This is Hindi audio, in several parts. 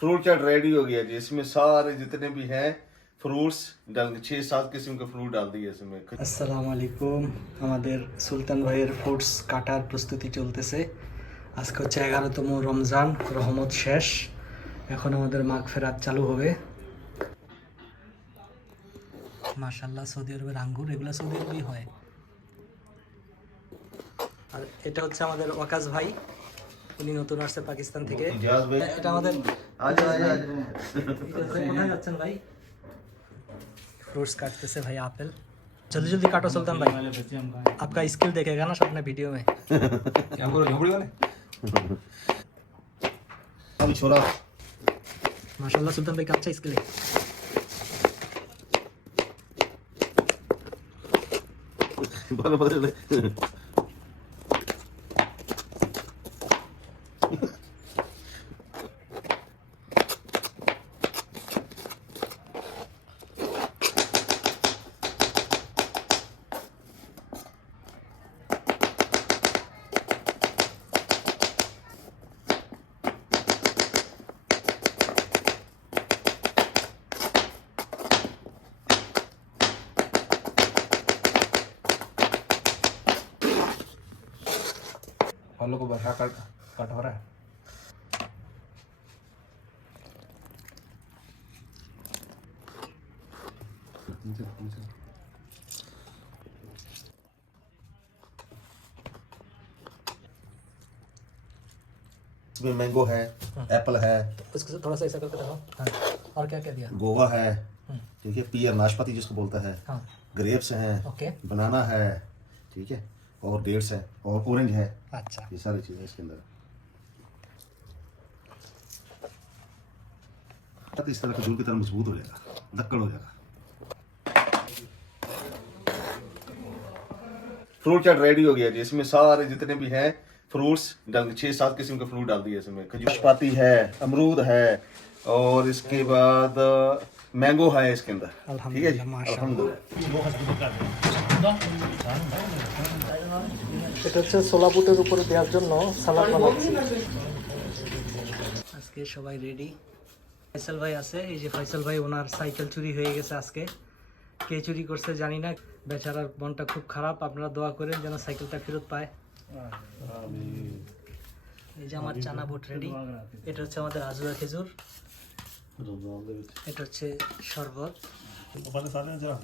फ्रूट चाट रेडी हो गया जी इसमें सारे जितने भी हैं फ्रूट्स डाल छह सात किस्म के फ्रूट डाल दिए इसमें আসসালামু আলাইকুম আমাদের সুলতান ভাইয়ের ফুডস কাটার প্রস্তুতি চলতেছে আজকে হচ্ছে এগারোতম রমজান রহমত শেষ এখন আমাদের মাঘ ফেরাত চালু হবে মাশাল্লাহ সৌদি আরবের আঙ্গুর এগুলো সৌদি আরবেই হয় আর এটা হচ্ছে আমাদের ওয়াকাস ভাই উনি নতুন আসছে পাকিস্তান থেকে इजाज भाई এটা আমাদের आजा आजा কোথায় যাচ্ছেন ভাই फ्रूट्स काटते भाई एप्पल जल्दी जल्दी काटो सुल्तान भाई आपका स्किल देखेगा ना अपने वीडियो में अभी छोरा माशाल्लाह सुल्तान भाई का अच्छा स्किल है ভালো ভালো फलों को बढ़ा कर कट हो रहा है। इसमें मैंगो है एप्पल है। उसको थोड़ा सा ऐसा करके दिखाओ हाँ। और क्या क्या दिया? गोवा है। हम्म। ठीक है पियर नाशपाती जिसको बोलता है। हाँ। ग्रेप्स हैं। ओके। बनाना है। ठीक है और डेट्स है और ऑरेंज है। अच्छा। ये सारी चीज़ें इसके अंदर। तो इस तरह खजूर की तरह मजबूत हो जाएगा दक्कड़ हो जाएगा फ्रूट चाट रेडी हो गया जी इसमें सारे जितने भी हैं फ्रूट्स डाल छह सात किस्म के फ्रूट डाल दिए इसमें खजूर नाशपाती है अमरूद है और इसके बाद मैंगो है इसके अंदर ठीक है जी अल्हम्दुलिल्लाह, माशाअल्लाह। अल्हम्दुलिल्लाह এটা হচ্ছে ছোলা বুটের উপরে দেওয়ার জন্য সালাদ বানাচ্ছি আজকে সবাই রেডি ফয়সাল ভাই আছে, এই যে ফয়সাল ভাই ওনার সাইকেল চুরি হয়ে গেছে আজকে। কে চুরি করছে জানি না, বেচারার মনটা খুব খারাপ, আপনারা দোয়া করেন যেন সাইকেলটা ফেরত পায়। এই যে আমার চানা বুট রেডি এটা হচ্ছে আমাদের আজুরা খেজুর। এটা হচ্ছে শরবত।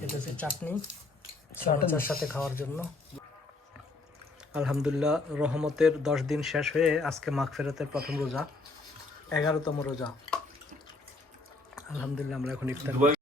এটা হচ্ছে চাটনি। চার সাথে খাওয়ার জন্য। আলহামদুলিল্লাহ, রহমতের দশ দিন শেষ হয়ে আজকে মাঘ ফেরতের প্রথম রোজা, এগারোতম রোজা। আলহামদুলিল্লাহ আমরা এখন ইফতার